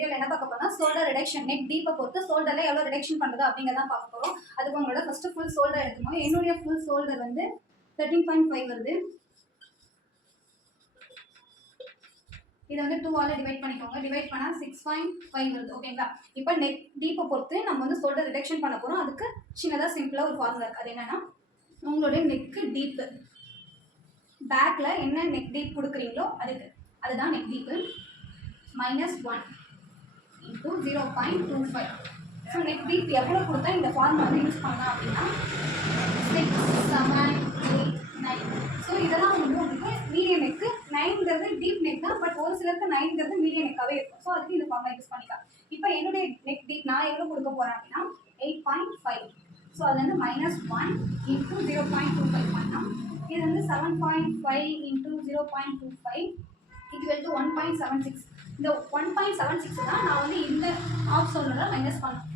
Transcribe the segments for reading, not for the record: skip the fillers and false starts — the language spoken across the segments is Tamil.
வீடியோவில் என்ன பார்க்க போறோம்னா ஷோல்டர் ரிடக்ஷன், நெக் டீப்பை பொறுத்து ஷோல்டரில் எவ்வளோ ரிடக்ஷன் பண்ணுறது அப்படிங்கிறதான் பார்க்க போகிறோம். அதுக்கு உங்களோட ஃபஸ்ட்டு ஃபுல் ஷோல்டர் எடுத்துக்கோங்க. என்னுடைய ஃபுல் ஷோல்டர் வந்து 13.5 வருது. இதை வந்து 2 ஆல் டிவைட் பண்ணிக்கோங்க. டிவைட் பண்ணால் 6.5 வருது. ஓகேங்களா? இப்போ நெக் டீப்பை பொறுத்து நம்ம வந்து ஷோல்டர் ரிடக்ஷன் பண்ண போகிறோம். அதுக்கு சின்னதாக சிம்பிளாக ஒரு ஃபார்முலா இருக்குது. அது என்னன்னா, உங்களுடைய நெக்கு டீப்பு பேக்கில் என்ன நெக் டீப் கொடுக்குறீங்களோ அதுதான் நெக் டீப்பு -1 into 0.25. ஸோ நெக் டீப் எவ்வளோ கொடுத்தா இந்த ஃபார்முலா வந்து யூஸ் பண்ணலாம் அப்படின்னா 6, 7, 8, 9. ஸோ இதெல்லாம் வந்து உங்களுக்கு மீடியம் நெக்கு. 9ங்கிறது டீப் நெக் தான், பட் ஒரு சிலருக்கு 9ங்கிறது மீடியம் நெக்காகவே இருக்கும். ஸோ அதுக்கு இந்த ஃபார்முலா யூஸ் பண்ணிக்கலாம். இப்போ என்னுடைய நெக் டீப் நான் எவ்வளோ கொடுக்க போகிறேன் அப்படின்னா 8.5. ஸோ அது வந்து -1 into 0.25 பண்ணால் இது வந்து 7.5 into 0.25 equal to 1.76. இந்த 1.76 தான் நான் வந்து இந்த ஆஃப் ஷோல்டரில் மைனஸ் பண்ணேன்.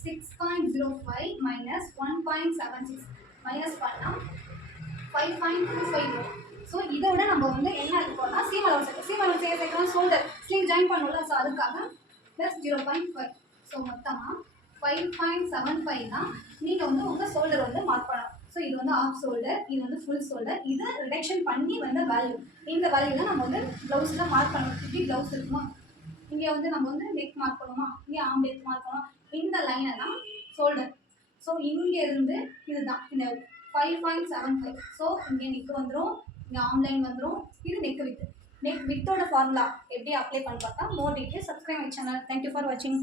6.05 minus 1.76 மைனஸ் பண்ணால் 5.25 வரும். ஸோ இதை விட நம்ம வந்து என்ன இருக்கோம்னா சீம் அளவு சேர்க்கலாம். ஷோல்டர் ஸ்லீவ் ஜாயின் பண்ணல, ஸோ அதுக்காக ப்ளஸ் 0.5. ஸோ மொத்தமாக 5.75 தான் நீங்கள் வந்து உங்கள் ஷோல்டர் வந்து மார்க் பண்ணலாம். ஸோ இது வந்து ஆஃப் ஷோல்டர், இது வந்து ஃபுல் ஷோல்டர். இது ரிடக்ஷன் பண்ணி வந்த வேல்யூ. இந்த வேல்யூ தான் நம்ம வந்து ப்ளவுஸில் மார்க் பண்ணணும். இப்படி ப்ளவுஸ் இருக்குமா, இங்கே வந்து நம்ம வந்து நெக் மார்க் பண்ணுமா, இங்கே ஆம் நெக் மார்க் பண்ணணும். இந்த லைனை தான் ஷோல்டர். ஸோ இங்கேருந்து இதுதான் இந்த 5.75. ஸோ இங்கே நெக் வந்துடும், இங்கே ஆம் லைன் வந்துடும். இது நெக் வித். நெக் வித்தோட ஃபார்முலா எப்படி அப்ளை பண்ணி பார்த்தா மோர் detail subscribe my channel. Thank you for வாட்சிங்.